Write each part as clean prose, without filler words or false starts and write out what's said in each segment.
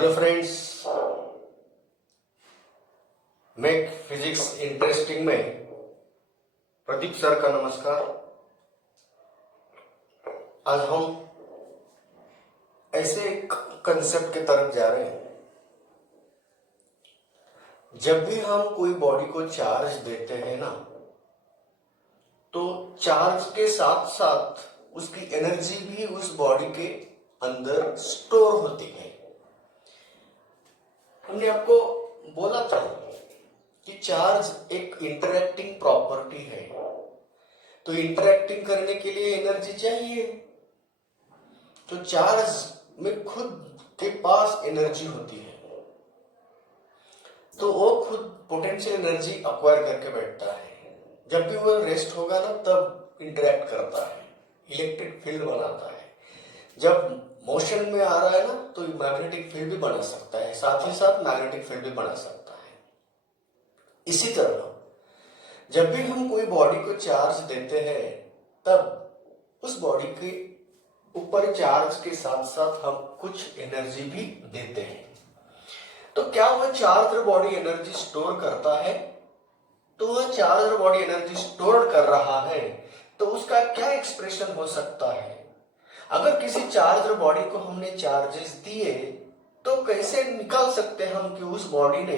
Hello friends, make physics interesting में Pradeep sir का नमस्कार। आज हम ऐसे एक कंसेप्ट की तरफ जा रहे हैं। जब भी हम कोई बॉडी को चार्ज देते हैं ना, तो चार्ज के साथ साथ उसकी एनर्जी भी उस बॉडी के अंदर स्टोर होती है। हमने आपको बोला था कि चार्ज एक इंटरैक्टिंग प्रॉपर्टी है, तो इंटरैक्टिंग करने के लिए एनर्जी चाहिए। तो चार्ज में खुद के पास एनर्जी होती है, तो वो खुद पोटेंशियल एनर्जी अक्वायर करके बैठता है। जब भी वो रेस्ट होगा ना, तब इंटरैक्ट करता है, इलेक्ट्रिक फील्ड बनाता है। जब मोशन में आ रहा है ना, तो मैग्नेटिक फील्ड भी बना सकता है, साथ ही साथ मैग्नेटिक फील्ड भी बना सकता है। इसी तरह जब भी हम कोई बॉडी को चार्ज देते हैं, तब उस बॉडी के ऊपर चार्ज के साथ साथ हम कुछ एनर्जी भी देते हैं। तो क्या वह चार्ज बॉडी एनर्जी स्टोर करता है? तो वह चार्ज बॉडी एनर्जी स्टोर कर रहा है, तो उसका क्या एक्सप्रेशन हो सकता है? अगर किसी चार्ज बॉडी को हमने चार्जेस दिए, तो कैसे निकाल सकते हैं हम कि उस बॉडी ने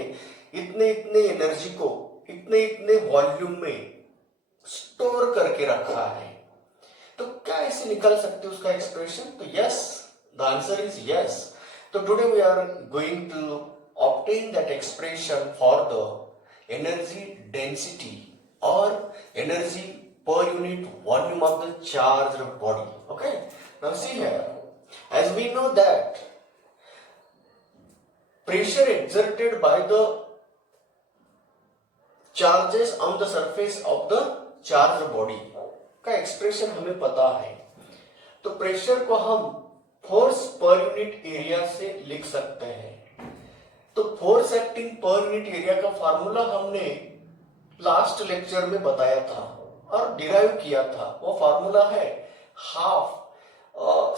इतने इतने एनर्जी को इतने इतने वॉल्यूम में स्टोर करके रखा है? तो क्या ऐसे निकाल सकते हैं उसका एक्सप्रेशन? तो yes, the answer is yes. तो today we are going to obtain that expression for the energy density or energy per unit volume of the charged body. Okay, now see here, as we know that pressure exerted by the charges on the surface of the charged body का expression हमें पता है। तो pressure को हम force per unit area से लिख सकते हैं। तो force acting per unit area का फार्मूला हमने लास्ट लेक्चर में बताया था और डिराइव किया था। वो फार्मूला है half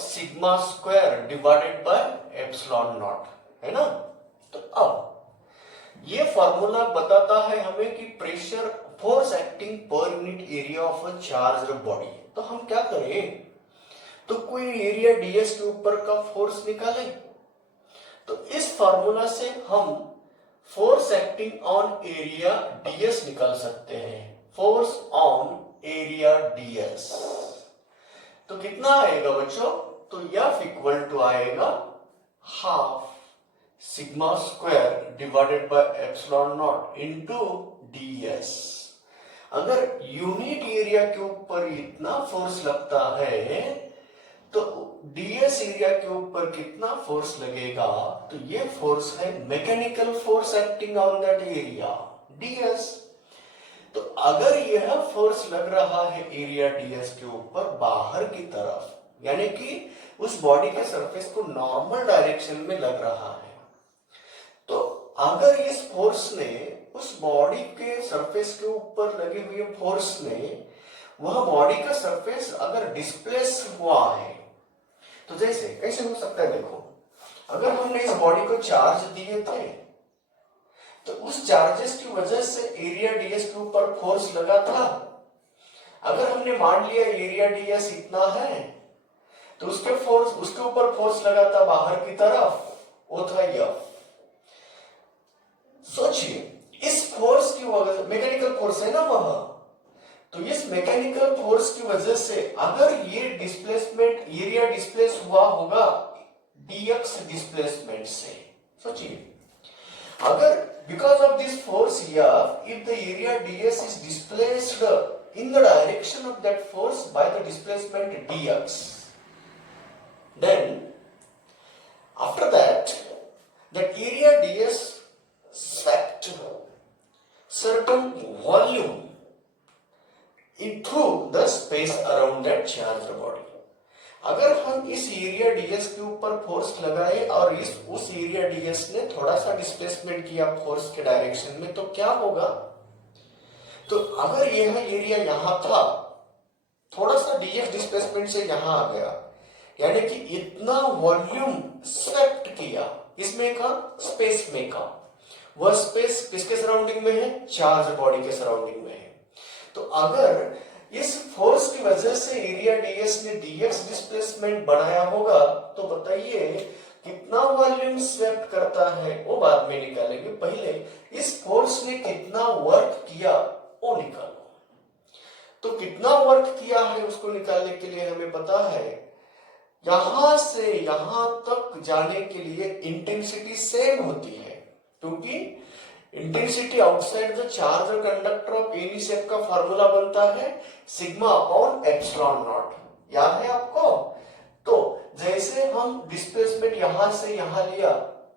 sigma square divided by epsilon not, है ना। तो अब ये फार्मूला बताता है हमें कि pressure force acting per unit area of a charged body. तो हम क्या करें? तो कोई एरिया डीएस के ऊपर का फोर्स निकालें। तो इस फार्मूला से हम force acting on area DS निकाल सकते हैं। फोर्स ऑन एरिया डीएस तो कितना आएगा बच्चों? तो F इक्वल टू आएगा half sigma square divided by epsilon not into DS. अगर यूनिट एरिया के ऊपर इतना फोर्स लगता है, तो डीएस एरिया के ऊपर कितना फोर्स लगेगा? तो ये फोर्स है mechanical force acting on that area DS. तो अगर यह फोर्स लग रहा है एरिया डीएस के ऊपर बाहर की तरफ, यानी कि उस बॉडी के सरफेस को नॉर्मल डायरेक्शन में लग रहा है, तो अगर इस फोर्स ने उस बॉडी के सरफेस के ऊपर लगे हुए फोर्स ने वह बॉडी का सरफेस अगर डिस्प्लेस हुआ है, तो जैसे कैसे हो सकता है? देखो, अगर हमने इस बॉडी को चार्ज दिए थे, तो उस चार्जेस की वजह से एरिया डीएस के ऊपर फोर्स लगा था। अगर हमने मान लिया एरिया डीएस इतना है, तो उसके ऊपर फोर्स लगा था बाहर की तरफ, वो था F। सोचिए, इस फोर्स की वजह से, मैकेनिकल फोर्स है ना वह, तो इस मैकेनिकल फोर्स की वजह से अगर ये डिस्प्लेसमेंट एरिया डिस्प्लेस हुआ होगा dx डिस्प्लेसमेंट से, सोचिए, अगर because of this force F, if the area ds is displaced in the direction of that force by the displacement dx, then after that area ds swept certain volume through the space around that charged body। अगर हम इस area DS के ऊपर force लगाए और उस area DS ने थोड़ा सा डिस्प्लेसमेंट किया फोर्स के डायरेक्शन में, तो क्या होगा? तो अगर यह एरिया यहां था, थोड़ा सा डीएस डिस्प्लेसमेंट से यहां आ गया, यानी कि इतना वॉल्यूम स्वेप्ट किया, इसमें का स्पेस में का, वह स्पेस किसके सराउंडिंग में है, चार्ज बॉडी के सराउंडिंग में है। तो अगर इस फोर्स की वजह से एरिया ds ने dx डिस्प्लेसमेंट बढ़ाया होगा तो बताइए कितना वॉल्यूम स्वेप्ट करता है, वो बाद में निकालेंगे, पहले इस फोर्स ने कितना वर्क किया वो निकालो। तो कितना वर्क किया है उसको निकालने के लिए हमें पता है यहां से यहां तक जाने के लिए इंटेंसिटी सेम होती है, क्योंकि intensity outside the charge conductor of any shape का फार्मूला बनता है सिग्मा अपॉन एप्सिलॉन नॉट, याद है आपको। तो जैसे हम डिस्प्लेसमेंट यहां से यहां लिया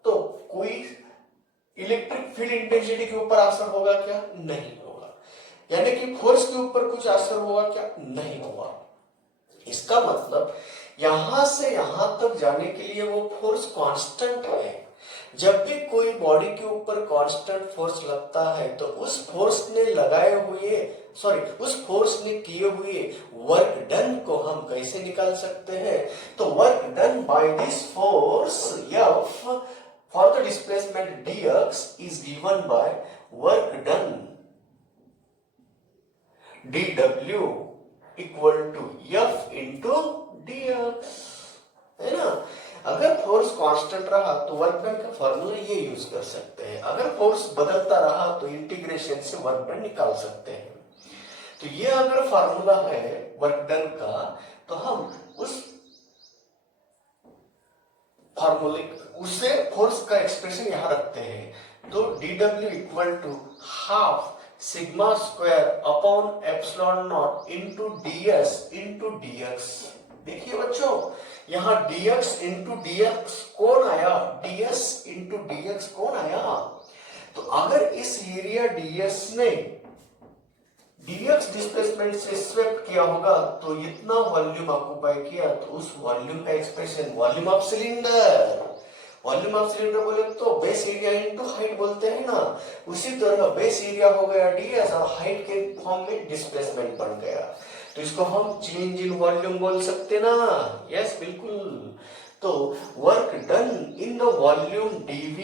तो कोई इलेक्ट्रिक फील्ड इंटेंसिटी के ऊपर असर होगा क्या, नहीं होगा, यानी कि फोर्स के ऊपर कुछ असर होगा क्या, नहीं होगा। इसका मतलब यहां से यहां तक जाने के लिए वो फोर्स कांस्टेंट है। जब भी कोई बॉडी के ऊपर कांस्टेंट फोर्स लगता है तो उस फोर्स ने किए हुए वर्क डन को हम कैसे निकाल सकते हैं, तो work done by this force F for the displacement dx is given by work done dw equal to F into dx, है ना। अगर फोर्स कांस्टेंट रहा तो वर्क डन का फॉर्मूला ये यूज कर सकते हैं, अगर फोर्स बदलता रहा तो इंटीग्रेशन से वर्क डन निकाल सकते हैं। तो ये अगर फॉर्मूला है वर्क डन का तो हम उस फॉर्मूले उससे फोर्स का एक्सप्रेशन यहां रखते हैं। तो dw equal to half sigma square upon epsilon not into ds into dx। देखिए बच्चों यहां dx इंटू dx कौन आया, ds इंटू dx कौन आया। तो अगर इस एरिया ds ने dx डिस्प्लेसमेंट से स्वेप्ट किया होगा तो इतना वॉल्यूम ऑक्युपाई किया, तो उस वॉल्यूम का expression volume of cylinder, volume of cylinder बोले तो बेस एरिया इनटू हाइट बोलते हैं ना, उसी तरह बेस एरिया हो गया ds और हाइट के फॉर्म में डिस्प्लेसमेंट बन गया, तो इसको हम चेंज इन वॉल्यूम बोल सकते ना, यस बिल्कुल। तो work done in the volume dv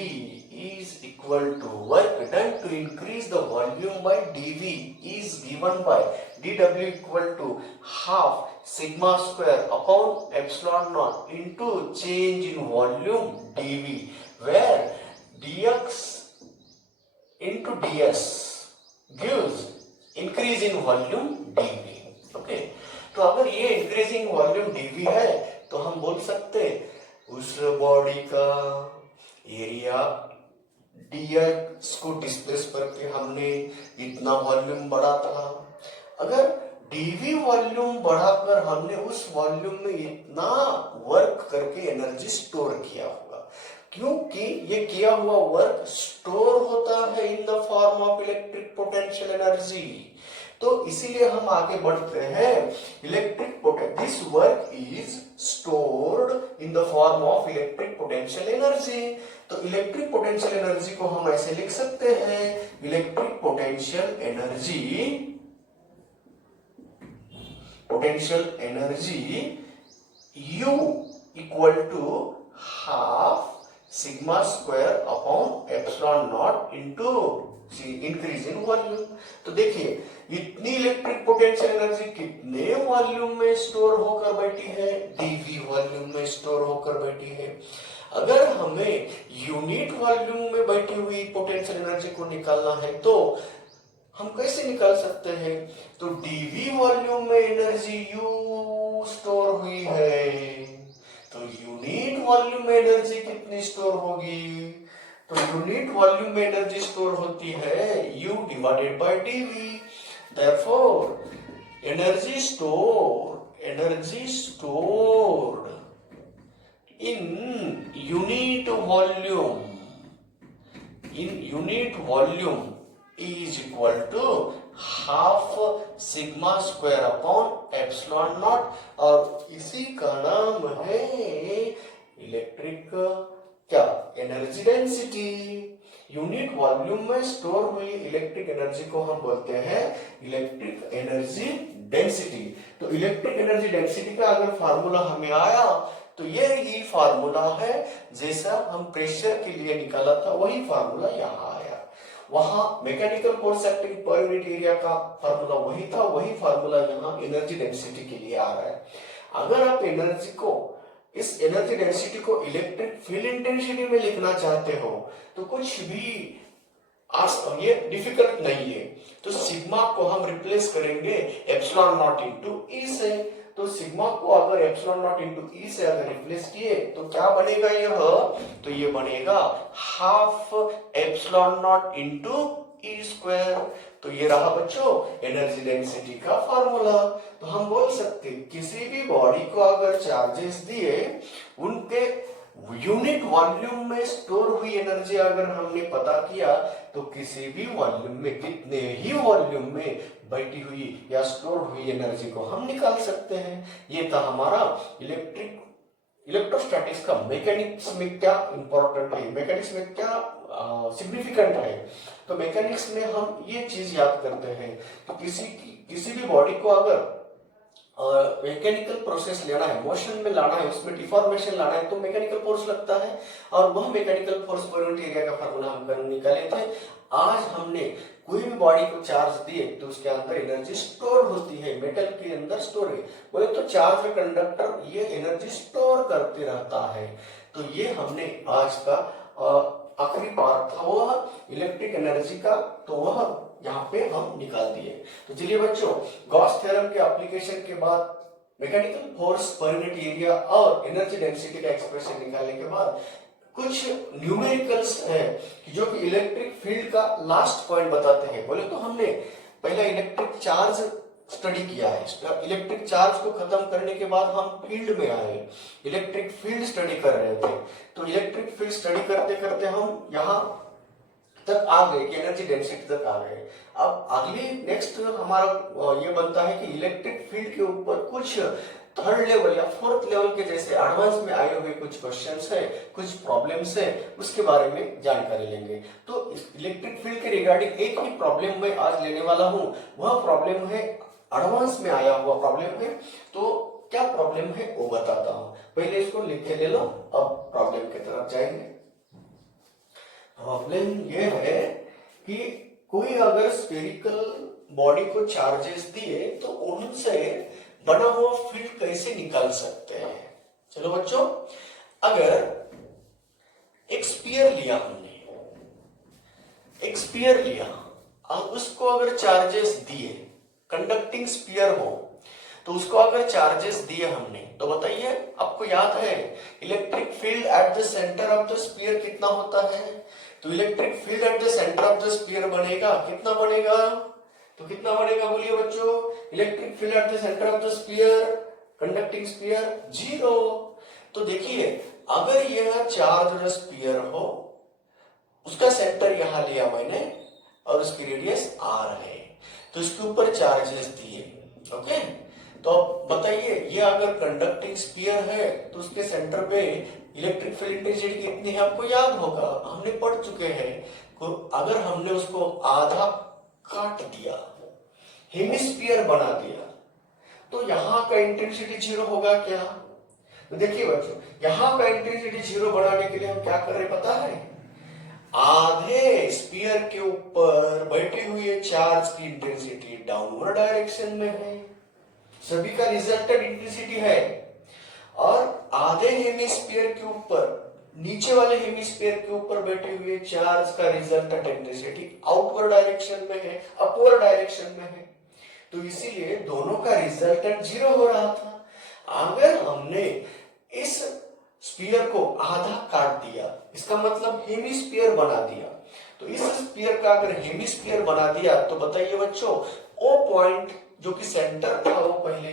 is equal to work done to increase the volume by dv is given by dw equal to half sigma square upon epsilon naught into change in volume dv, where dx into ds gives increase in volume dv। Okay, तो अगर ये increasing volume dv है तो हम बोल सकते उस body का एरिया dx को डिस्प्लेस करके हमने इतना वॉल्यूम बढ़ा था। अगर dv वॉल्यूम बढ़ाकर हमने उस वॉल्यूम में इतना वर्क करके एनर्जी स्टोर किया होगा, क्योंकि ये किया हुआ वर्क स्टोर होता है in the form of electric potential energy. तो इसीलिए हम आगे बढ़ते हैं, electric this work is stored in the form of electric potential energy. तो इलेक्ट्रिक पोटेंशियल एनर्जी को हम ऐसे लिख सकते हैं, electric potential energy U equal to half sigma square upon epsilon not into increase in volume. तो देखिए इतनी इलेक्ट्रिक पोटेंशियल एनर्जी कितने वॉल्यूम में स्टोर होकर बैठी है, dv वॉल्यूम में स्टोर होकर बैठी है। अगर हमें यूनिट वॉल्यूम में बैठी हुई पोटेंशियल एनर्जी को निकालना है तो हम कैसे निकाल सकते हैं, तो dv वॉल्यूम में एनर्जी U स्टोर हुई है, तो यूनिट वॉल्यूम में एनर्जी कितनी स्टोर होगी, तो यूनिट वॉल्यूम में एनर्जी स्टोर होती है U divided by dv। Therefore energy stored in unit volume is equal to half sigma square upon epsilon naught, और इसी का नाम है इलेक्ट्रिक क्या, एनर्जी डेंसिटी। यूनिट वॉल्यूम में स्टोर हुई इलेक्ट्रिक एनर्जी को हम बोलते हैं इलेक्ट्रिक एनर्जी डेंसिटी। तो इलेक्ट्रिक एनर्जी डेंसिटी का अगर फार्मूला हमें आया तो ये ही फार्मूला है, जैसा हम प्रेशर के लिए निकाला था वही फार्मूला यहाँ आया। वहां mechanical force acting per unit area का फार्मूला वही था, वही फार्मूला यहाँ एनर्जी डेंसिटी के लिए आ रहा है। अगर आप एनर्जी को, इस एनर्जी डेंसिटी को इलेक्ट्रिक फील्ड इंटेंसिटी में लिखना चाहते हो तो कुछ भी ये डिफिकल्ट नहीं है। तो सिग्मा को हम रिप्लेस करेंगे एप्सिलॉन नॉट इनटू ई से। तो सिग्मा को अगर एप्सिलॉन नॉट इनटू ई से अगर रिप्लेस किए तो क्या बनेगा यह, तो ये बनेगा half epsilon not into E square. तो ये रहा बच्चों एनर्जी डेंसिटी का फार्मूला। तो हम बोल सकते किसी भी बॉडी को अगर चार्जेस दिए, उनके यूनिट वॉल्यूम में स्टोर हुई एनर्जी अगर हमने पता किया, तो किसी भी वॉल्यूम में, कितने ही वॉल्यूम में बैठी हुई या स्टोर हुई एनर्जी को हम निकाल सकते हैं। ये था हमारा इलेक्ट्रोस्टैटिक्स का मैकेनिक्स में क्या इंपॉर्टेंट है, मैकेनिक्स में क्या सिग्निफिकेंट है। तो मैकेनिक्स में हम ये चीज याद करते हैं कि किसी भी बॉडी को अगर मैकेनिकल प्रोसेस लेना है, मोशन में लाना है, उसमें डिफॉर्मेशन लाना है, तो मैकेनिकल फोर्स लगता है। और वह mechanical force per unit area का फार्मूला हम निकाले थे। आज हमने कोई भी बॉडी को चार्ज दिए तो उसके अंदर एनर्जी स्टोर होती है, मेटल के अंदर स्टोर है। बोले तो चार्ज कंडक्टर ये एनर्जी स्टोर करते रहता है। तो ये हमने आज का आखिरी पार्ट था वह इलेक्ट्रिक एनर्जी का, तो वह यहाँ पे हम निकाल दिए। तो चलिए बच्चों, गॉस थ्योरम के एप्लीकेशन के बाद mechanical force per unit area और एनर्जी डेंसिटी का एक्सप्रेशन निकालने के बाद कुछ न्यूमेरिकल्स है जो कि इलेक्ट्रिक फील्ड का लास्ट पॉइंट बताते हैं। बोले तो हमने पहला इलेक्ट्रिक चार्ज स्टडी किया है। इलेक्ट्रिक चार्ज को खत्म करने के बाद हम फील्ड में आए, इलेक्ट्रिक फील्ड स्टडी कर रहे थे। तो इलेक्ट्रिक फील्ड स्टडी करते करते हम यहाँ तक आ गए कि एनर्जी डेंसिटी तक आ गए। अब अगली नेक्स्ट हमारा ये बनता है कि इलेक्ट्रिक फील्ड के ऊपर कुछ थर्ड लेवल या फोर्थ लेवल के जैसे एडवांस में आए हुए कुछ क्वेश्चंस है, कुछ प्रॉब्लम्स है, उसके बारे में जानकारी लेंगे। तो इलेक्ट्रिक फील्ड के रिगार्डिंग एक ही प्रॉब्लम मैं आज लेने वाला हूँ। वह प्रॉब्लम है एडवांस में आया हुआ प्रॉब्लम है। तो क्या प्रॉब्लम है वो बताता हूँ, पहले इसको लिख के ले लो, अब प्रॉब्लम की तरफ जाएंगे। प्रॉब्लम ये है कि कोई अगर स्फेरिकल बॉडी को चार्जेस दिए तो उनसे बना हुआ फील्ड कैसे निकाल सकते हैं। चलो बच्चों, अगर एक स्फीयर लिया हमने, एक स्फीयर लिया और उसको अगर चार्जेस दिए, कंडक्टिंग स्फीयर हो, तो उसको अगर चार्जेस दिए हमने, तो बताइए आपको याद है electric field at the centre of the sphere कितना होता है। तो electric field at the centre of the sphere बनेगा, कितना बनेगा, तो कितना बनेगा बोलिए बच्चों, electric field at the centre of the sphere, conducting sphere, 0। तो देखिए अगर यह चार्ज स्फीयर हो, उसका सेंटर यहां लिया मैंने और उसकी रेडियस r है, तो इसके ऊपर चार्जेस दिए, ओके। तो बताइए ये अगर कंडक्टिंग स्फीयर है तो उसके सेंटर पे इलेक्ट्रिक फील्ड इंटेंसिटी कितनी है, आपको याद होगा, हमने पढ़ चुके हैं। अगर हमने उसको आधा काट दिया, हेमिस्फीयर बना दिया, तो यहां का इंटेंसिटी 0 होगा क्या। तो देखिए बच्चों, यहां का इंटेंसिटी 0 बनाने के लिए हम क्या कर रहे पता है, आधे स्फीयर के ऊपर बैठी हुई चार्ज की इंटेंसिटी डाउनवर्ड डायरेक्शन में है, सभी का रिजल्टेंट इंटेंसिटी है, और आधे हेमिस्फीयर के ऊपर, नीचे वाले हेमिस्फीयर के ऊपर बैठे हुए चार्ज का रिजल्टेंट इंटेंसिटी आउटवर्ड डायरेक्शन में है, अपवर्ड डायरेक्शन में है। तो इसीलिए दोनों का रिजल्टेंट 0 हो रहा था। अगर हमने इस स्फीयर को आधा काट दिया, इसका मतलब हेमिस्फीयर बना दिया, तो इस स्फीयर का अगर हेमिस्फीयर बना दिया तो बताइए बच्चों, ओ पॉइंट जो कि सेंटर था वो पहले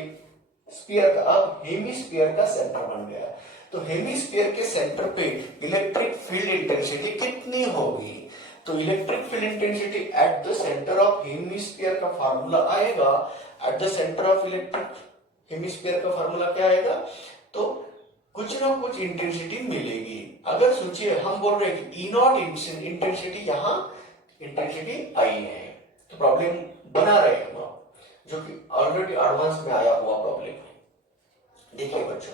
स्फीयर का, अब हेमिस्फीयर का सेंटर बन गया। तो हेमिस्फीयर के सेंटर पे इलेक्ट्रिक फील्ड इंटेंसिटी कितनी होगी, तो electric field intensity at the centre of hemisphere का फार्मूला आएगा, at the centre of electric hemisphere का फार्मूला क्या आएगा, तो कुछ ना कुछ इंटेंसिटी मिलेगी। अगर सोचिए हम बोल रहे हैं कि ई नॉट इंटेंसिटी, यहां इंटेंसिटी आई है, तो प्रॉब्लम बना रहे हैं हम, जो कि ऑलरेडी एडवांस में आया हुआ प्रॉब्लम है। देखिए बच्चों,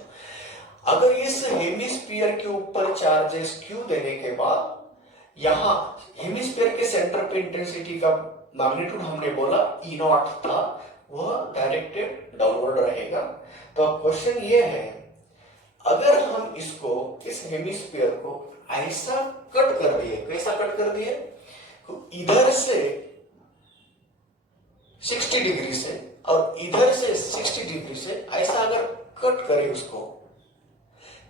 अगर इस हेमिस्फीयर के ऊपर चार्जेस क्यू देने के बाद यहां हेमिस्फीयर के सेंटर पे इंटेंसिटी का मैग्नीट्यूड हमने बोला ई नॉट था, वह डायरेक्टेड डाउनवर्ड रहेगा। तो अब क्वेश्चन ये है, अगर हम इसको इस हेमिस्फीयर को ऐसा कट कर दिए, कैसा कट कर दिए, तो इधर से 60 डिग्री से और इधर से 60 डिग्री से ऐसा अगर कट करें उसको,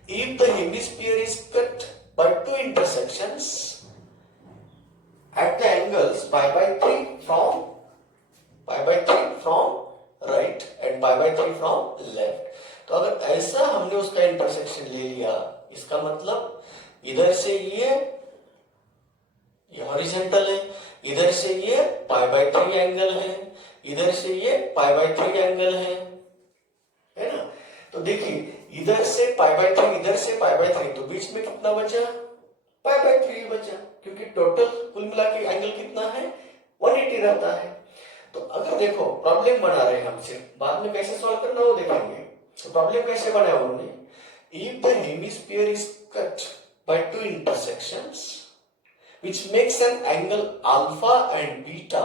if the hemisphere is cut by two intersections at the angles pi by 3 from right and pi by 3 from left। तो अगर ऐसा हमने उसका इंटरसेक्शन ले लिया, इसका मतलब इधर से ये हॉरिजॉन्टल है, इधर से ये पाई बाय 3 एंगल है, इधर से ये पाई बाय 3 एंगल है ना। तो देखिए इधर से पाई बाय 3, इधर से पाई बाय 3, तो बीच में कितना बचा, पाई बाय 3 बचा, क्योंकि टोटल कुल मिला के एंगल कितना है, 180 रहता है। तो अगर देखो प्रॉब्लम बना रहे हम, सिर्फ बाद में कैसे सॉल्व करना वो देखेंगे। तो प्रॉब्लम कैसे बनाया उन्होंने, if the hemisphere is cut by two intersections which makes an angle alpha and beta,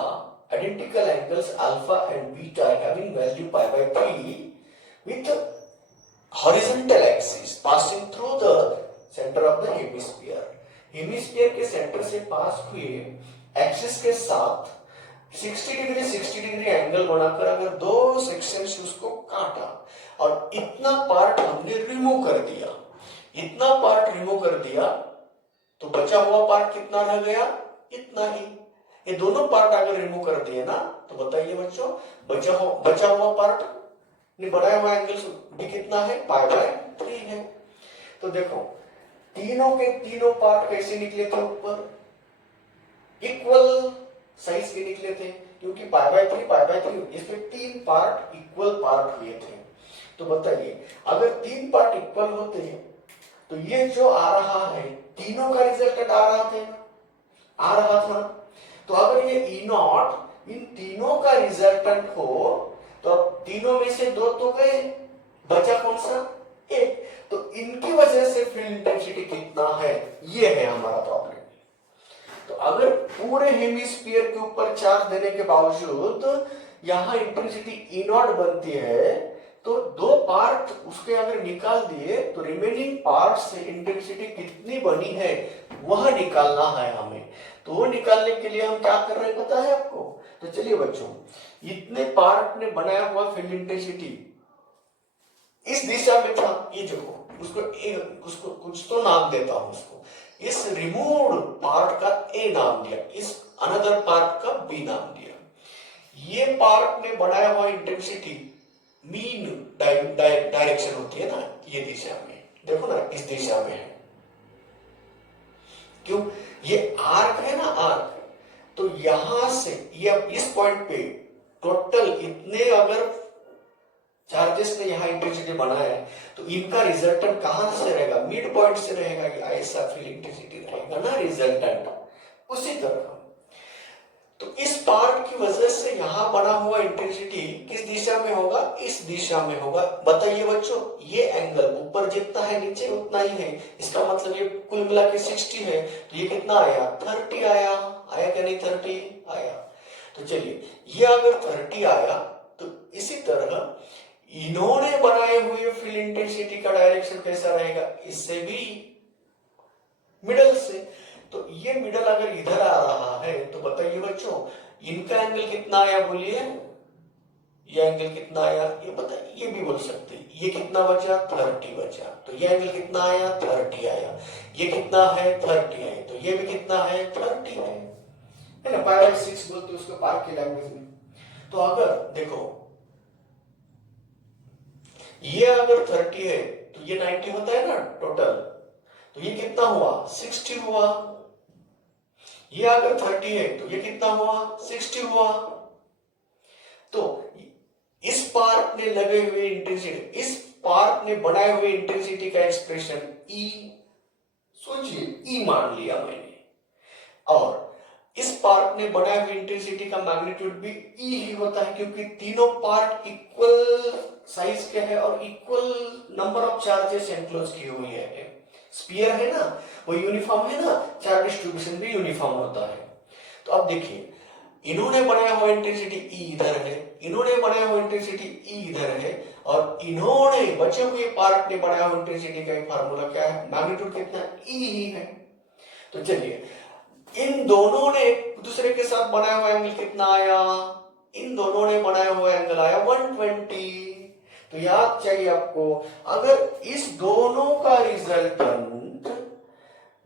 identical angles alpha and beta having value pi by 3 with horizontal axis passing through the center of the hemisphere। Hemisphere के centre से पास हुए axis के साथ 60 degree angle बनाकर अगर दो section से उसको काटा और इतना पार्ट हमने रिमूव कर दिया, इतना पार्ट रिमूव कर दिया, तो बचा हुआ पार्ट कितना रह गया, इतना ही। ये दोनों पार्ट अगर रिमूव कर दिए ना, तो बताइए बच्चों, बचा हुआ पार्ट ने बनाया हुआ एंगल भी कितना है, पाई बाय 3 है। तो देखो तीनों के तीनों पार्ट कैसे निकले थे, ऊपर इक्वल साइज के निकले थे, क्योंकि पाई बाय 3 इसमें 3 पार्ट इक्वल पार्ट हुए थे। तो बताइए अगर 3 पार्ट इक्वल होते हैं तो ये जो आ रहा है तीनों का रिजल्टेंट आ रहा था। तो अगर ये ई नॉट इन तीनों का रिजल्टेंट हो, तो अब तीनों में से 2 तो गए, बचा कौन सा, 1। तो इनकी वजह से फील्ड इंटेंसिटी कितना है, ये है हमारा प्रॉब्लम। तो अगर पूरे हेमिस्फीयर के ऊपर चार्ज देने के बावजूद यहां इंटेंसिटी ई नॉट बनती है, तो 2 पार्ट उसके अगर निकाल दिए तो रिमेनिंग पार्ट से इंटेंसिटी कितनी बनी है वह निकालना है हमें। तो वो निकालने के लिए हम क्या कर रहे हैं पता है आपको। तो चलिए बच्चों, इतने पार्ट ने बनाया हुआ फील्ड इंटेंसिटी इस दिशा में था, ये देखो उसको कुछ तो नाम देता हूं उसको, इस रिमूव्ड पार्ट का ए नाम दिया, इस अनदर पार्ट का बी नाम दिया। ये पार्ट ने बनाया हुआ इंटेंसिटी मीन डायरेक्शन होती है ना, ये दिशा में, देखो ना इस दिशा में है, क्यों, ये आर्क है ना आर्क। तो यहां से ये इस पॉइंट पे टोटल इतने अगर चार्जेस ने यहां इंटेंसिटी बनाया है, तो इनका रिजल्टेंट कहां से रहेगा, मिड पॉइंट से रहेगा, ये ऐसा फील्ड इंटेंसिटी रहेगा ना रिजल्टेंट। उसी तरह तो इस पार्ट की वजह से यहां बना हुआ इंटेंसिटी किस दिशा में होगा, इस दिशा में होगा। बताइए बच्चों, ये एंगल ऊपर जितना है नीचे उतना ही है, इसका मतलब ये कुल मिला के 60 है, तो ये कितना आया, 30 आया क्या नहीं, 30 आया। तो चलिए ये अगर 30 आया, तो इसी तरह इन्होंने बनाए हुए फील्ड इंटेंसिटी का डायरेक्शन कैसा रहेगा, इससे भी मिडल से। तो ये मिडल अगर इधर आ रहा है, तो बताइए बच्चों इनका एंगल कितना आया, बोलिए ये एंगल कितना आया, ये बताइए, ये भी बोल सकते हैं। ये कितना बचा, 30 बचा, तो ये एंगल कितना आया, 30 आया। ये कितना है, 30 है, तो ये भी कितना है, 30 है ना। पाई बाय 6 बोलते उसको पार्क की लैंग्वेज में। तो अगर देखो ये अगर 30 है तो ये 90 होता है ना टोटल, तो ये कितना हुआ, 60 हुआ। ये अगर 30 है तो ये कितना हुआ, 60 हुआ। तो इस पार्ट ने लगे हुए इंटेंसिटी, इस पार्ट ने बनाए हुए इंटेंसिटी का एक्सप्रेशन ई, सोचिए ई मान लिया मैंने, और इस पार्ट ने बनाए हुए इंटेंसिटी का मैग्नीट्यूड भी ई ही होता है, क्योंकि तीनों पार्ट इक्वल साइज के हैं और equal number of charges enclose की हुई है। स्फीयर है ना, वो यूनिफॉर्म है ना, चार्ज डिस्ट्रीब्यूशन भी यूनिफॉर्म होता है। तो अब देखिए, इन्होंने बनाया हुआ इंटेंसिटी ई इधर है, इन्होंने बनाया हुआ इंटेंसिटी ई इधर है, और इन्होंने बचे हुए पार्ट ने बनाया हुआ इंटेंसिटी का फार्मूला क्या है, मैग्नीट्यूड कितना, ई ही है। तो चलिए, इन दोनों ने एक दूसरे के साथ बनाया हुआ एंगल कितना आया, इन दोनों ने बनाया हुआ एंगल आया 120। तो याद चाहिए आपको, अगर इस दोनों का रिजल्टेंट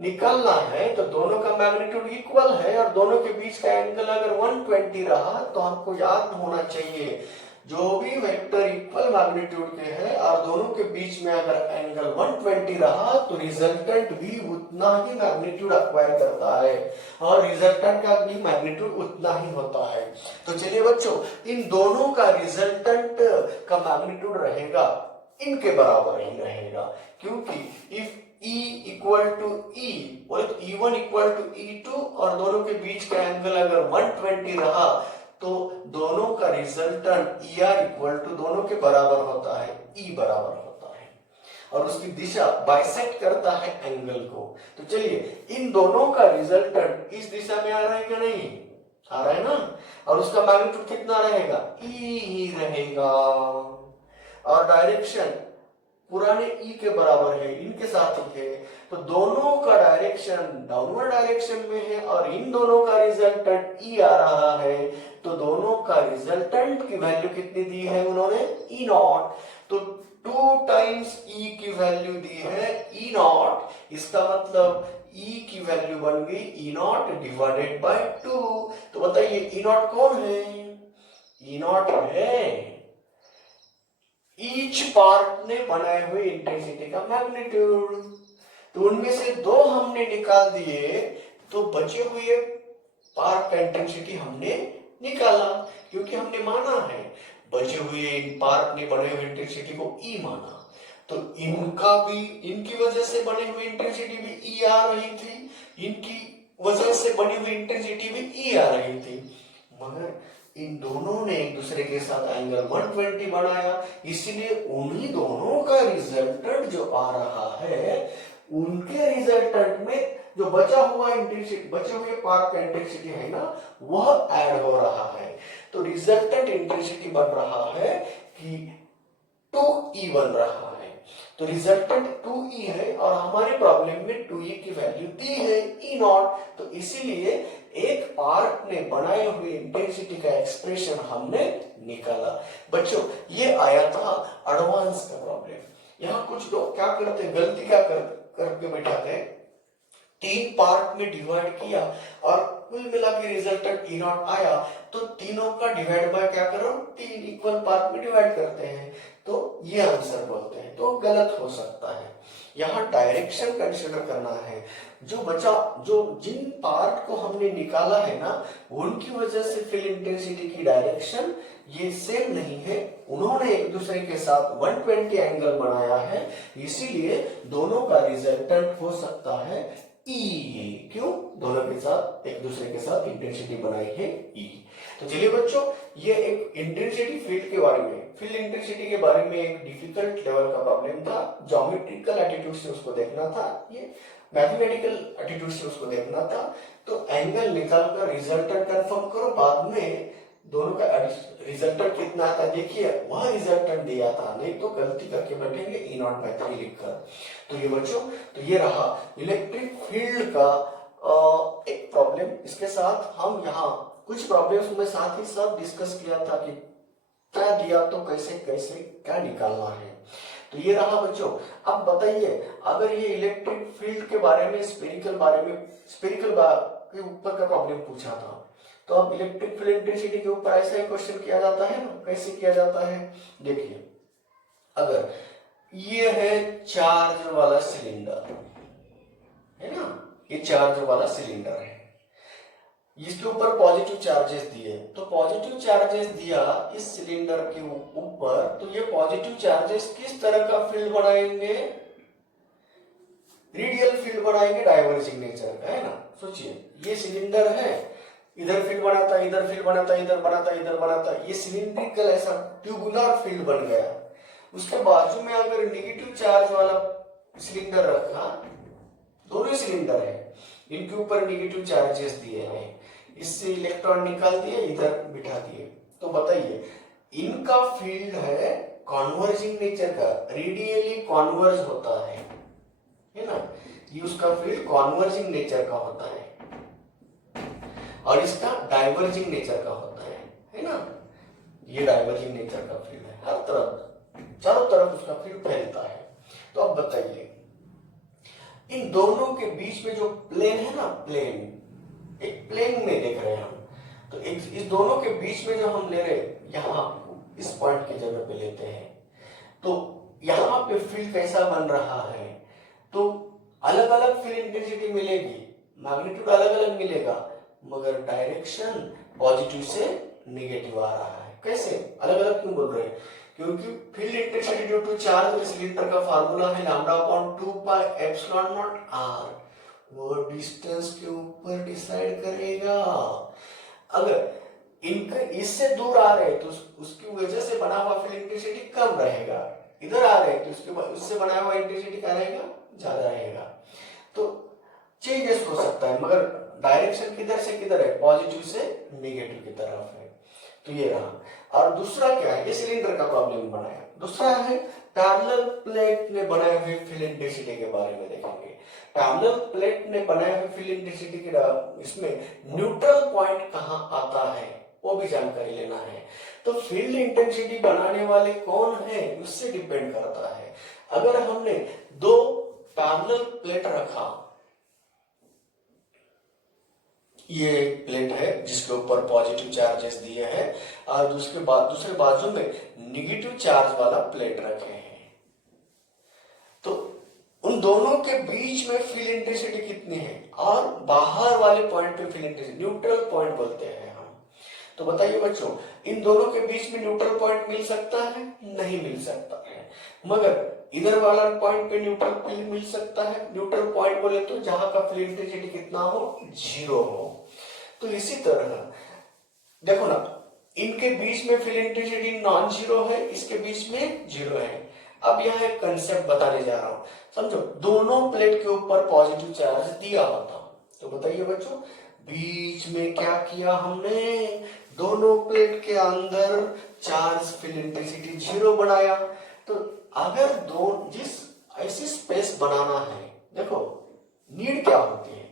निकलना है तो दोनों का मैग्नीट्यूड इक्वल है, और दोनों के बीच का एंगल अगर 120 रहा तो हमको याद होना चाहिए जो भी वेक्टर इक्वल मैग्नीट्यूड के हैं और दोनों के बीच में अगर एंगल 120 रहा तो रिजल्टेंट भी उतना ही मैग्नीट्यूड एक्वायर करता है, और रिजल्टेंट का भी मैग्नीट्यूड उतना ही होता है। तो चलिए बच्चों, इन दोनों का रिजल्टेंट का मैग्नीट्यूड रहेगा, इनके बराबर ही रहेगा, क्योंकि if E equal to E बोले तो E1 इक्वल टू E2, और दोनों के बीच का एंगल अगर 120 रहा तो दोनों का रिजल्टेंट ER इक्वल टू दोनों के बराबर होता है, E बराबर होता है, और उसकी दिशा बाइसेक्ट करता है एंगल को। तो चलिए, इन दोनों का रिजल्टेंट इस दिशा में आ रहा है क्या, नहीं आ रहा है ना, और उसका मैग्नीट्यूड कितना रहेगा, E ही रहेगा, और डायरेक्शन पुराने ई के बराबर है, इनके साथ ही है, तो दोनों का डायरेक्शन डाउनवर्ड डायरेक्शन में है, और इन दोनों का रिजल्टेंट ई आ रहा है, तो दोनों का रिजल्टेंट की वैल्यू कितनी दी है उन्होंने, ई नॉट। तो 2 टाइम्स ई की वैल्यू दी है ई नॉट, इसका मतलब ई की वैल्यू बन गई ई नॉट डिवाइडेड बाय 2। तो बताइए ई नॉट कौन है, ई नॉट है ईच पार्ट ने बनाए हुए इंटेंसिटी का मैग्नीट्यूड। तो उनमें से 2 हमने निकाल दिए, तो बचे हुए पार्ट का इंटेंसिटी हमने निकाला, क्योंकि हमने माना है बचे हुए इन पार्ट ने बने हुए इंटेंसिटी को ई माना, तो इनका भी, इनकी वजह से बने हुए इंटेंसिटी भी ई आ रही थी, इनकी वजह से बनी हुई इंटेंसिटी भी ई आ रही थी, मगर इन दोनों ने एक दूसरे के साथ एंगल 120 बनाया, इसलिए उन्हीं दोनों का रिजल्टेंट जो आ रहा है, उनके रिजल्टेंट में जो बचा हुआ इंटेंसिटी, बचे हुए पार्ट का इंटेंसिटी है ना, वह ऐड हो रहा है। तो रिजल्टेंट इंटेंसिटी बन रहा है कि 2E बन रहा है, तो रिजल्टेंट 2E है, और हमारे प्रॉब्लम में 2E की वैल्यू दी है E नॉट, तो इसीलिए एक पार्ट ने बनाए हुए इंटेंसिटी का एक्सप्रेशन हमने निकाला। बच्चों, ये आया था एडवांस का प्रॉब्लम। यहाँ कुछ लोग क्या करते, गलती क्या करके बैठाते हैं, 3 पार्ट में डिवाइड किया और कुल मिला के रिजल्टेंट ई नॉट आया, तो तीनों का डिवाइड बाय क्या करो, 3 इक्वल पार्ट में डिवाइड करते हैं, तो ये आंसर बोलते हैं, तो गलत हो सकता है। यहाँ डायरेक्शन कंसीडर करना है, जो बचा, जो जिन पार्ट को हमने निकाला है ना, उनकी वजह से फील्ड इंटेंसिटी की डायरेक्शन ये सेम नहीं है, उन्होंने एक दूसरे के साथ 120 एंगल बनाया है, इसीलिए दोनों का रिजल्टेंट हो सकता है ई। क्यों, दोनों के साथ एक दूसरे के साथ इंटेंसिटी बनाई है ई। तो चलिए बच्चों, ये एक इंटेंसिटी फील्ड के बारे में, फील्ड इंटेंसिटी के बारे में एक डिफिकल्ट लेवल का प्रॉब्लम था, ज्योमेट्रिकल एटीट्यूड से उसको देखना था, ये मैथमेटिकल एटीट्यूड से उसको देखना था। तो एंगल निकालकर रिजल्टेंट कंफर्म करो, बाद में दोनों का रिजल्टेंट कितना आता है देखिए, वह रिजल्टेंट दिया था, नहीं तो गलती करके बैठेंगे ई नॉट बाय 3 लिखकर। तो ये बच्चों, तो ये रहा इलेक्ट्रिक फील्ड का एक प्रॉब्लम। इसके साथ हम यहाँ कुछ प्रॉब्लम्स में साथ ही साथ डिस्कस किया था कि क्या दिया तो कैसे कैसे क्या निकालना है। तो ये रहा बच्चों। अब बताइए, अगर ये इलेक्ट्रिक फील्ड के बारे में, स्फेरिकल के ऊपर का प्रॉब्लम पूछा था, तो अब इलेक्ट्रिक फील्ड इंटेंसिटी के ऊपर ऐसा ही क्वेश्चन किया जाता है ना, कैसे किया जाता है देखिए। अगर ये है चार्ज वाला सिलेंडर है ना, ये चार्ज वाला सिलेंडर है, इसके ऊपर पॉजिटिव चार्जेस दिए, तो पॉजिटिव चार्जेस दिया इस सिलेंडर के ऊपर, तो ये पॉजिटिव चार्जेस किस तरह का फील्ड बनाएंगे, रेडियल फील्ड बनाएंगे, डाइवर्जिंग नेचर का, है ना। सोचिए, ये सिलेंडर है, इधर फील्ड बनाता, इधर फील्ड बनाता, इधर बनाता, इधर बनाता, ये सिलिंड्रिकल ऐसा ट्यूबुलर फील्ड बन गया, उसके बाजू में अगर नेगेटिव चार्ज वाला सिलेंडर रखा, दोनों ही सिलेंडर है, इनके ऊपर नेगेटिव चार्जेस दिए हैं, इससे इलेक्ट्रॉन निकाल दिए, इधर बिठा दिए, तो बताइए इनका फील्ड है कॉन्वर्जिंग नेचर का, रेडियली कॉन्वर्ज होता है ना, ये उसका फील्ड कॉन्वर्जिंग नेचर का होता है और इसका डाइवर्जिंग नेचर का होता है ना, ये डाइवर्जिंग नेचर का फील्ड है, हर तरफ चारों तरफ उसका फील्ड फैलता है। तो अब बताइए इन दोनों के बीच में जो प्लेन है ना, प्लेन, एक प्लेन में देख रहे हैं हम, तो इस दोनों के बीच में जो हम ले रहे हैं, यहाँ इस पॉइंट की जगह पे लेते हैं, तो यहाँ पे फील्ड कैसा बन रहा है, तो अलग अलग फील्ड इंटेंसिटी मिलेगी, मैग्नीट्यूड अलग अलग मिलेगा, मगर डायरेक्शन पॉजिटिव से नेगेटिव आ रहा है। कैसे अलग अलग क्यों बोल रहे हैं, क्योंकि field intensity due to charge cylinder का फार्मूला है lambda upon 2 pi epsilon not R, वो डिस्टेंस के ऊपर डिसाइड करेगा। अगर इनका इससे दूर आ रहे तो उसकी वजह से बना हुआ फील्ड इंटेंसिटी कम रहेगा, इधर आ रहे तो उससे बना हुआ इंटेंसिटी क्या रहेगा, ज्यादा रहेगा। तो चेंजेस हो सकता है, मगर डायरेक्शन किधर से किधर है, पॉजिटिव से नेगेटिव की तरफ है। तो ये रहा। और दूसरा क्या है, ये सिलेंडर का प्रॉब्लम बनाया। दूसरा है पैरेलल प्लेट ने बनाए हुए फील्ड इंटेंसिटी के बारे में देखेंगे। पैरेलल प्लेट ने बनाए हुए फील्ड इंटेंसिटी के इसमें न्यूट्रल पॉइंट कहाँ आता है वो भी जानकारी लेना है। तो फील्ड इंटेंसिटी बनाने वाले कौन है उससे डिपेंड करता है। अगर हमने दो पैरेलल प्लेट रखा, ये एक प्लेट है जिसके ऊपर पॉजिटिव चार्जेस दिए हैं और दूसरे बाजू में नेगेटिव चार्ज वाला प्लेट रखे हैं, तो उन दोनों के बीच में फील्ड इंटेंसिटी कितनी है और बाहर वाले पॉइंट पे फील्ड इंटेंसिटी, न्यूट्रल पॉइंट बोलते हैं हम। तो बताइए बच्चों, इन दोनों के बीच में न्यूट्रल पॉइंट मिल सकता है? नहीं मिल सकता है, मगर इधर वाला पॉइंट पे न्यूट्रल फील्ड मिल सकता है। न्यूट्रल पॉइंट बोले तो जहां का फील्ड इंटेंसिटी कितना हो, 0 हो। तो इसी तरह देखो ना, इनके बीच में फील्ड इंटेंसिटी नॉन जीरो है, इसके बीच में 0 है। अब यहाँ एक कंसेप्ट बताने जा रहा हूं, समझो। दोनों प्लेट के ऊपर पॉजिटिव चार्ज दिया होता, तो बताइए बच्चों, बीच में क्या किया हमने, दोनों प्लेट के अंदर चार्ज फील्ड इंटेंसिटी 0 बनाया। तो अगर जिस ऐसी स्पेस बनाना है, देखो नीड क्या होती है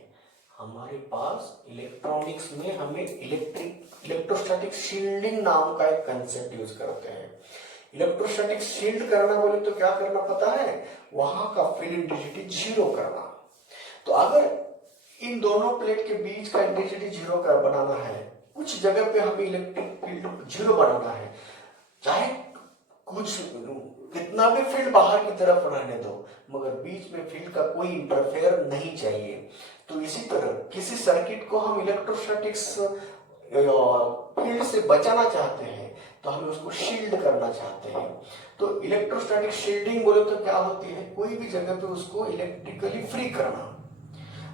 हमारे पास, इलेक्ट्रॉनिक्स में हमें इलेक्ट्रोस्टैटिक शील्डिंग नाम का एक कंसेप्ट यूज करते हैं। इलेक्ट्रोस्टैटिक शील्ड करना बोले तो क्या करना पता है, वहां का फील्ड इंटेंसिटी 0 करना। तो अगर इन दोनों प्लेट के बीच का इंटेंसिटी 0 का बनाना है, कुछ जगह पे हमें इलेक्ट्रिक फील्ड 0 बनाना है, चाहे कुछ कितना भी फील्ड बाहर की तरफ रहने दो, मगर बीच में फील्ड का कोई इंटरफेयर नहीं चाहिए। तो इसी तरह किसी सर्किट को हम इलेक्ट्रोस्टैटिक्स फील्ड से बचाना चाहते हैं, तो हमें उसको शील्ड करना चाहते हैं। तो इलेक्ट्रोस्टैटिक शील्डिंग बोले तो क्या होती है, कोई भी जगह पे उसको इलेक्ट्रिकली फ्री करना,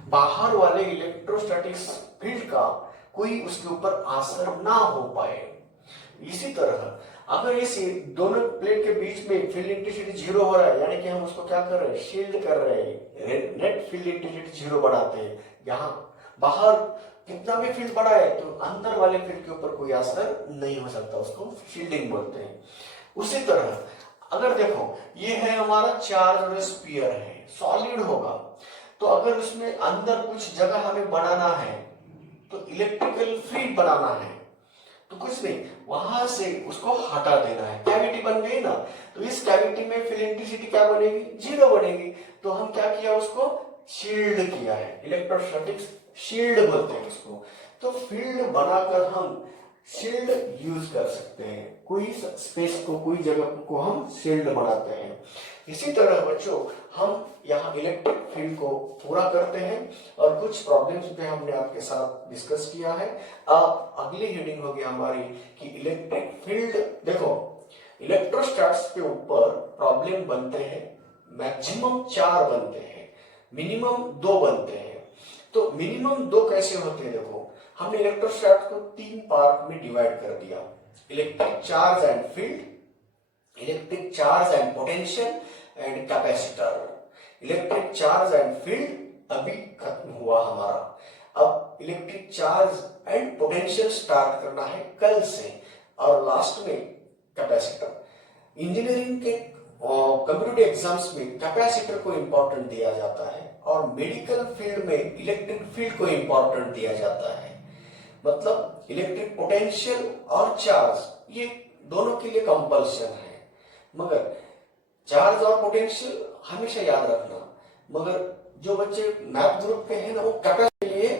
बाहर वाले इलेक्ट्रोस्टैटिक्स फील्ड का कोई उसके ऊपर असर ना हो पाए। इसी तरह अगर इस दोनों प्लेट के बीच में फील्ड इंटेंसिटी 0 हो रहा है, यानी कि हम उसको क्या कर रहे हैं, शील्ड कर रहे हैं, नेट फील्ड इंटेंसिटी 0 बनाते हैं। यहाँ बाहर कितना भी फील्ड बड़ा है तो अंदर वाले फील्ड के ऊपर कोई असर नहीं हो सकता, उसको शील्डिंग बोलते हैं। उसी तरह अगर देखो, ये है हमारा चार्ज और स्फीयर है, सॉलिड होगा, तो अगर उसमें अंदर कुछ जगह हमें बनाना है, तो इलेक्ट्रिकल फील्ड बनाना है, तो कुछ नहीं, वहां से उसको हटा देना है। कैविटी बन गई ना, तो इस कैविटी में फील्ड इंटेंसिटी क्या बनेगी, 0 बनेगी। तो हम क्या किया, उसको शील्ड किया है, इलेक्ट्रोस्टैटिक शील्ड बोलते हैं उसको। तो फील्ड बनाकर हम शील्ड यूज कर सकते हैं, कोई स्पेस को, कोई जगह को हम शील्ड बनाते हैं। इसी तरह बच्चों, हम यहाँ इलेक्ट्रिक फील्ड को पूरा करते हैं और कुछ प्रॉब्लम्स पे हमने आपके साथ डिस्कस किया है। अब अगली हेडिंग होगी हमारी कि इलेक्ट्रिक फील्ड। देखो, इलेक्ट्रोस्टैट्स के ऊपर प्रॉब्लम बनते हैं, मैक्सिमम 4 बनते हैं, मिनिमम 2 बनते हैं। तो मिनिमम 2 कैसे होते हैं, देखो हमने इलेक्ट्रोस्टैट को 3 पार्ट में डिवाइड कर दिया, electric charge and field, electric charge and potential and capacitor. Electric charge and field अभी खत्म हुआ हमारा। अब electric charge and potential start करना है कल से, और लास्ट में कैपेसिटर। इंजीनियरिंग के कंप्यूटर एग्जाम्स में कैपेसिटर को इंपॉर्टेंट दिया जाता है और मेडिकल फील्ड में इलेक्ट्रिक फील्ड को इंपॉर्टेंट दिया जाता है। मतलब इलेक्ट्रिक पोटेंशियल और चार्ज ये दोनों के लिए कंपल्शन है, मगर चार्ज और पोटेंशियल हमेशा याद रखना। मगर जो बच्चे मैथ ग्रुप के हैं ना, वो कैपेसिटर के लिए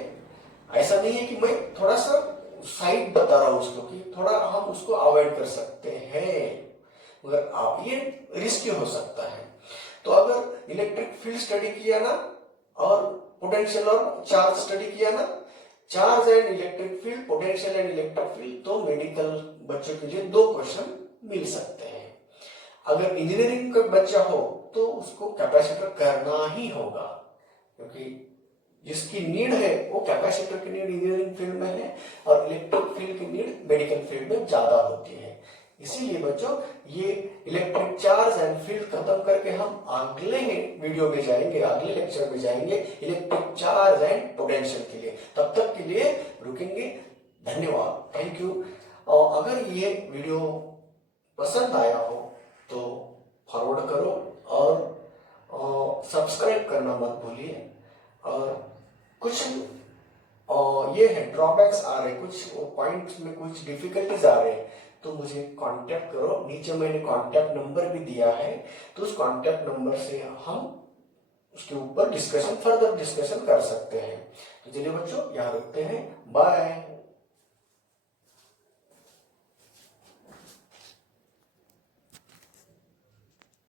ऐसा नहीं है कि मैं थोड़ा सा साइड बता रहा हूं उसको कि थोड़ा हम उसको अवॉइड कर सकते हैं, मगर आप ये रिस्की हो सकता है। तो अगर इलेक्ट्रिक फील्ड स्टडी किया ना और पोटेंशियल और चार्ज स्टडी किया ना, charge and electric field, potential and electric field, तो मेडिकल बच्चों के लिए 2 क्वेश्चन मिल सकते हैं। अगर इंजीनियरिंग का बच्चा हो तो उसको कैपेसिटर करना ही होगा, क्योंकि जिसकी नीड है वो कैपेसिटर की नीड इंजीनियरिंग फील्ड में है और इलेक्ट्रिक फील्ड की नीड मेडिकल फील्ड में ज्यादा होती है। इसीलिए बच्चों ये इलेक्ट्रिक चार्ज एंड फील्ड खत्म करके हम अगले वीडियो में जाएंगे, अगले लेक्चर में जाएंगे इलेक्ट्रिक चार्ज एंड पोटेंशियल के लिए। तब तक के लिए रुकेंगे। धन्यवाद, थैंक यू। और अगर ये वीडियो पसंद आया हो तो फॉरवर्ड करो और सब्सक्राइब करना मत भूलिए। और कुछ ये है ड्रॉबैक्स आ रहे, कुछ पॉइंट्स में कुछ डिफिकल्टीज आ रहे हैं, तो मुझे कांटेक्ट करो। नीचे मैंने कांटेक्ट नंबर भी दिया है, तो उस कांटेक्ट नंबर से हम उसके ऊपर फर्दर डिस्कशन कर सकते हैं। तो चलिए बच्चों, यहाँ रुकते हैं। बाय।